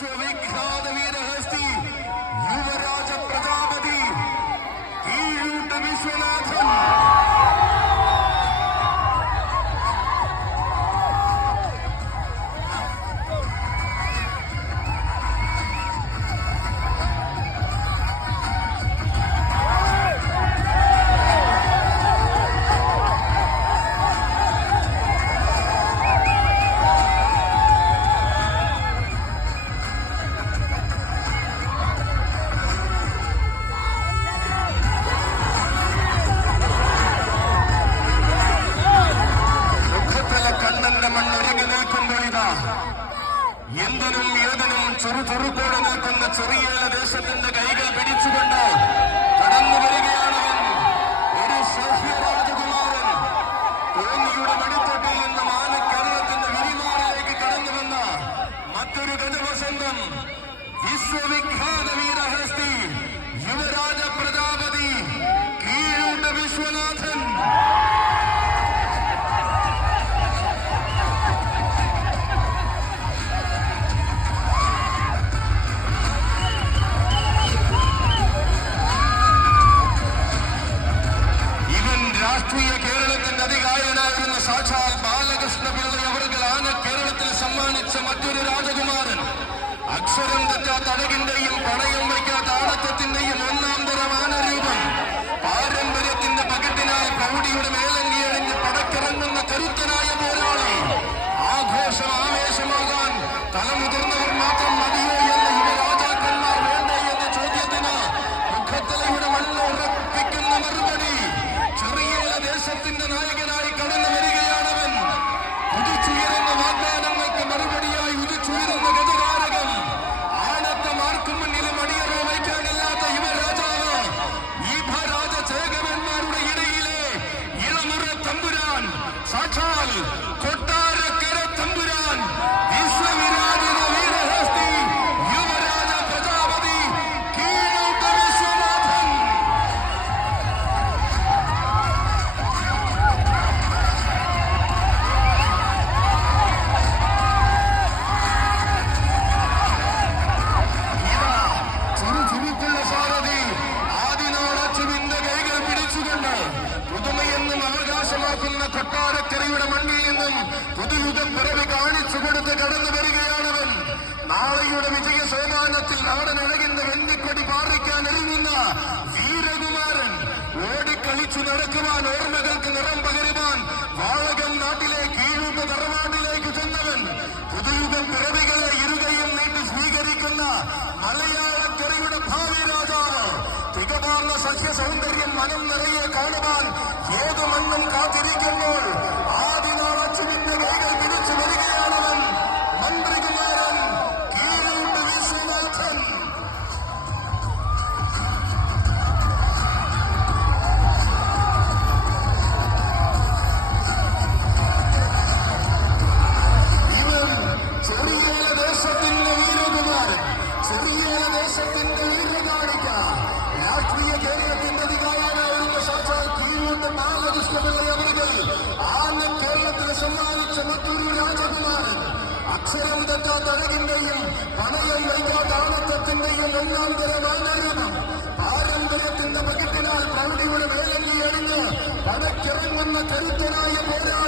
विश्वविख्यात वीरहस्ति युवराज प्रजापति कीयूट विश्वनाथन। എന്തിനും ഏതിനും ചെറുചെറുക്കോടെ നിൽക്കുന്ന ചെറിയ ദേശത്തിന്റെ കൈകൾ പിടിച്ചുകൊണ്ട് കടന്നു വരികയാണ് ഒരു സൗഹ്യ രാജകുമാരൻ കോന്നിയുടെ മടിത്തട്ടിൽ നിന്ന് മാനക്കേരളത്തിന്റെ വിരിമാറിലേക്ക് കടന്നു വന്ന മറ്റൊരു ഗജവസന്തം വിശ്വവിഖ്യാത വീരഹസ്തി രാഷ്ട്രീയ കേരളത്തിന്റെ അധികാരനായിരുന്ന സാക്ഷാൽ ബാലകൃഷ്ണ പിള്ള അവർകളാണ് കേരളത്തിൽ സമ്മാനിച്ച മറ്റൊരു രാജകുമാരൻ. അക്ഷരം തെറ്റാത്ത അഴകിന്റെയും പണയം വയ്ക്കാത്ത ആണത്വത്തിന്റെയും നിന്നും പുതുയുഗം പിറവി കാണിച്ചു കൊടുത്ത് കടന്നു വരികയാണവൻ. നാളെയുടെ വിജയ സോമാനത്തിൽ നാടനഴകിന്റെ വെന്നിക്കൊടി പാറിക്കാൻ ഒരുങ്ങുന്ന വീരകുമാരൻ ഓടിക്കളിച്ചു നടക്കുവാൻ ഓർമ്മകൾക്ക് നിറം പകരുവാൻ വാളകം നാട്ടിലെ കീഴുന്ന തറവാട്ടിലേക്ക് ചെന്നവൻ പുതുയുഗം പിറവികളെ ഇരുകയും നീട്ടി സ്വീകരിക്കുന്ന മലയാളക്കരയുടെ ഭാവി രാജാവ് തികമാർന്ന സസ്യ സൗന്ദര്യം മനം നിറയെ കാണുവാൻ ഏതു മറ്റൊരു രാജകുമാരൻ അക്ഷരം തെറ്റാത്ത അഴകിന്റെയും പണയം വൈകാത്ത ആണത്വത്തിന്റെയും ഒന്നാം തരം ആനരൂപം പാരമ്പര്യത്തിന്റെ പകിട്ടിനാൽ പ്രൗഢിയുടെ വേലങ്കി എറിഞ്ഞ് പടക്കിറങ്ങുന്ന കരുത്തനായ പോരാളി